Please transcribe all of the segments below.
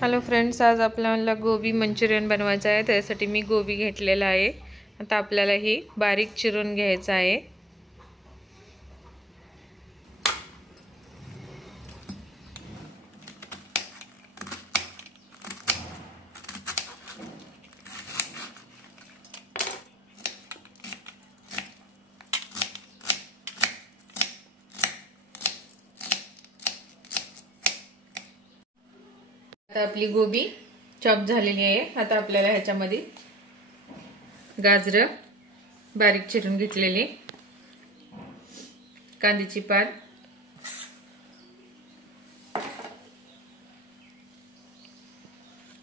Hello friends, आज आपल्याला गोबी Manchurian बनवायचं आहे। त्यासाठी मी गोबी घेतलेला आहे। आता आपल्याला ही बारीक चिरून घ्यायचं आहे। आता आपली गोबी चॉप झालेली आहे। आता आपल्याला ह्याच्यामध्ये गाजर बारीक चिरून घेतलेली, कांद्याची पात,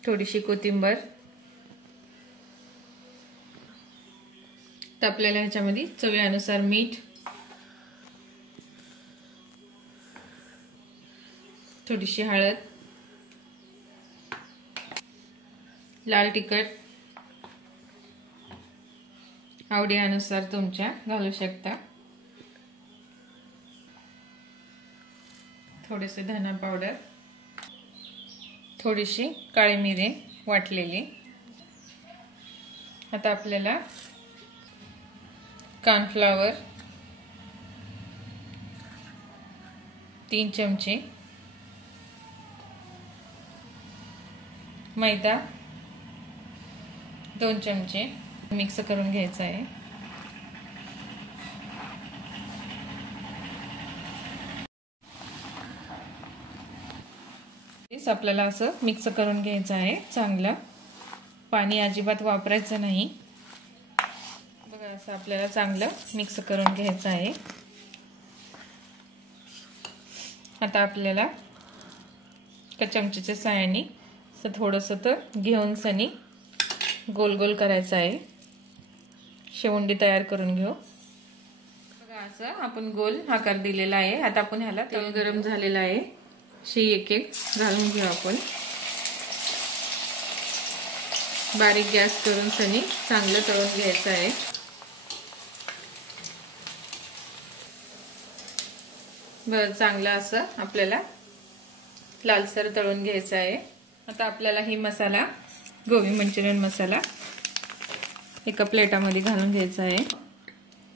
थोडीशी कोथिंबीर, तर आपल्याला ह्याच्यामध्ये चवीनुसार मीठ, थोडीशी हळद, लाल तिखट आवडीनुसार तुमच्या घालू शकता, थोडेसे धना पावडर, थोडीशी काळी मिरी वाटलेली। आता आपल्याला कॉर्नफ्लॉवर 3 चमचे, मैदा 2 चमचे मिक्स करून घ्यायचा आहे। आपल्याला असं मिक्स करून घ्यायचं आहे चांगलं, पाणी अजिबात वापरायचं नाही। बघा, असं आपल्याला चांगलं मिक्स करून घ्यायचं आहे। आता आपल्याला चमचेच्या साहाय्याने थोडंसं तर घेऊन सनी गोल गोल करायचं आहे। शेवंडी तयार करून घेऊ। बघा, असं आपण गोल आकार दिलेला आहे। आता आपण ह्याला तेल गरम झालेलं आहे, एक एक घालून घेऊ आपण। बारीक गॅस करून सनी चांगलं तळून घ्यायचं आहे। बरं, चांगलं असं आपल्याला लालसर तळून घ्यायचं आहे। आता आपल्याला ही मसाला, गोबी मंचुरियन मसाला एका प्लेटामध्ये घालून घ्यायचा आहे।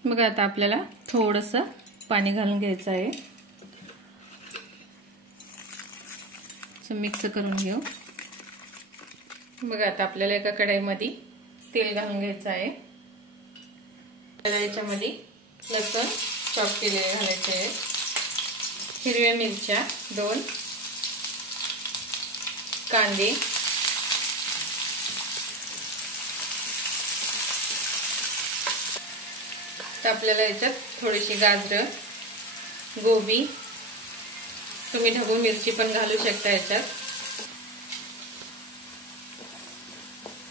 बघा, आता आपल्याला थोडंसं पाणी घालून घ्यायचं आहे, मिक्स करून घेऊ। बघा, आता आपल्याला एका कढईमध्ये तेल घालून घ्यायचं आहे। आपल्याला याच्यामध्ये लसूण चॉप केलेले घालायचे आहे, हिरव्या मिरच्या 2, कांदे, तर आपल्याला याच्यात थोडीशी गाजर, गोबी, तुम्ही ढबू मिरची पण घालू शकता याच्यात।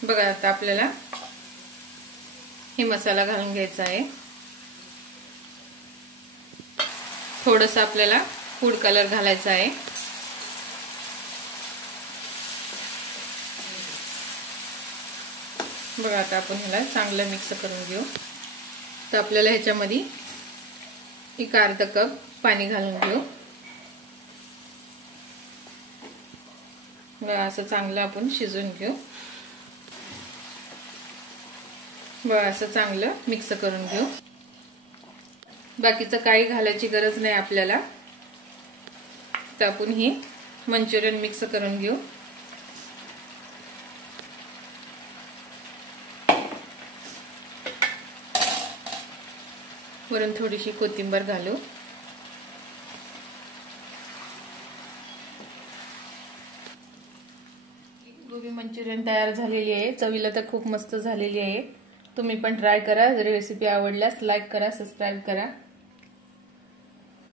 बघा, आता आपल्याला हे मसाला घालून घ्यायचा आहे। थोडंसं आपल्याला फूड कलर घालायचा आहे। बघा, आता आपण ह्याला चांगलं मिक्स करून घेऊ। तर आपल्याला ह्याच्यामध्ये 1 अर्धा कप पाणी घालून घेऊ। बघा, असं चांगलं आपण शिजवून घेऊ। बघा, असं चांगलं मिक्स करून घेऊ। बाकीचं काही घालायची गरज नाही आपल्याला। तर आपण हे मंचुरियन मिक्स करून घेऊ। वरून थोडीशी कोथिंबीर घालू। गोबी मंचुरियन तयार झालेली आहे। चवीला तर खूप मस्त झालेली आहे। तुम्ही पण ट्राय करा। जर रेसिपी आवडल्यास लाईक करा, सबस्क्राइब करा।